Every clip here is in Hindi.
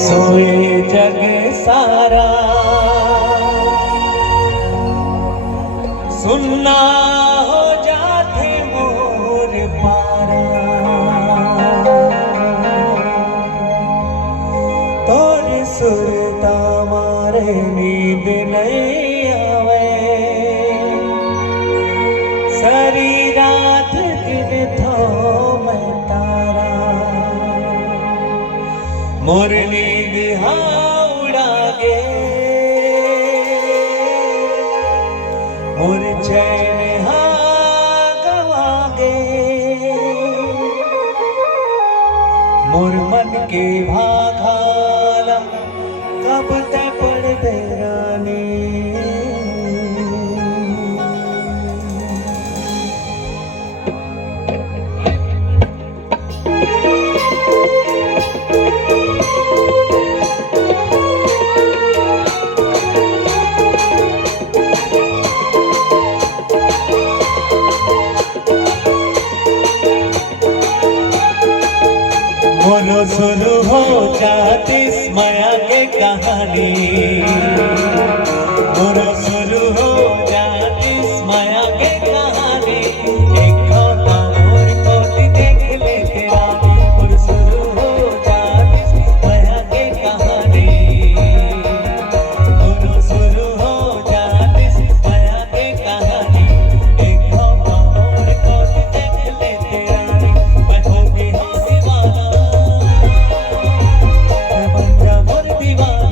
सोए जग सारा सुनना हो जाते मोर पारा तोर सुरता मारे नींद नहीं आवे सारी रात गिन थो मैं तारा मोर नींद उड़ा गे मोर चैन गवा गे मोर मन के भाखाला कब ते पड़ बेरानी मोनो शुरू हो जाती माया के कहानी मोनो शुरू हो जाती माया के कहानी एक खोता मोर कोती देख ले तेरा मोर शुरू हो जाती माया के कहानी मोनो शुरू हो जाती माया के कहानी एक खोता मोर कोती देख ले तेरा मैं होगी हो दीवाना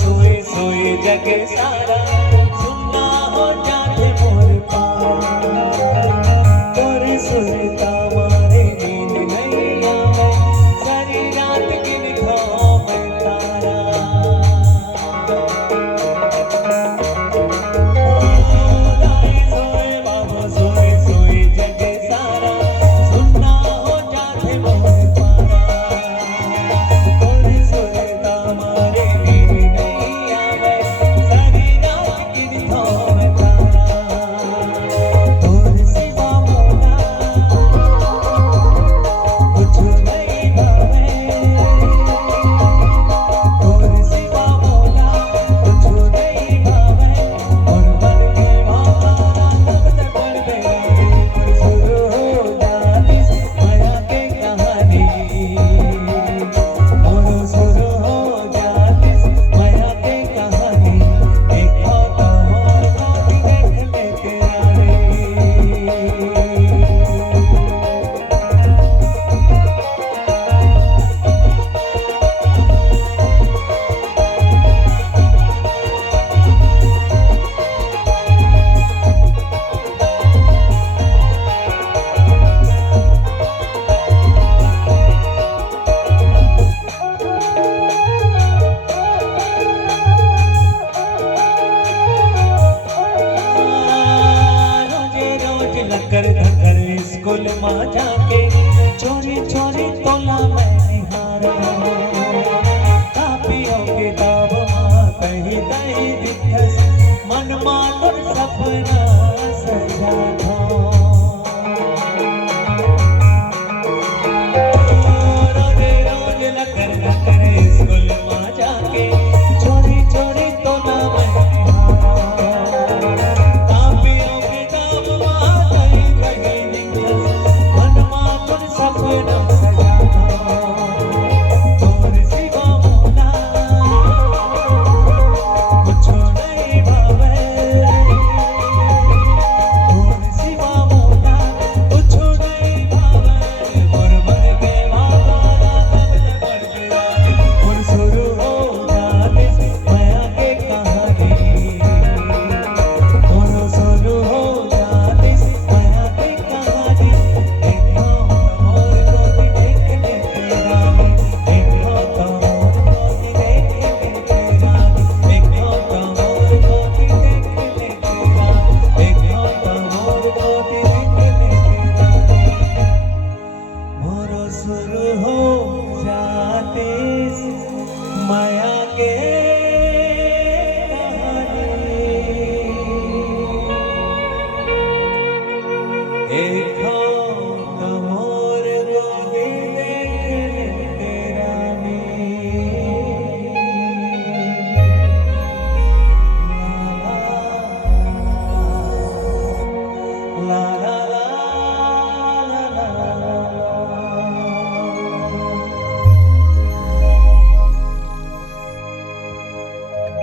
सोए सोए जग सारा सुनना हो जाते मोर पारा तोर सुरता मारे नींद नहीं आवे सारी रात गिन थो मैं तारा सोए बाबू सोए सोए जग सारा सुनना हो जाते मोर पारा तोर सुरता मारे धकर धकर स्कूल में जाके चोरी चोरी तोला मैं निहारा कापियों किताब मां कहीं कहीं दिखस मन मातर सपना सजा था रोज रोज धकर धकर स्कूल में जाके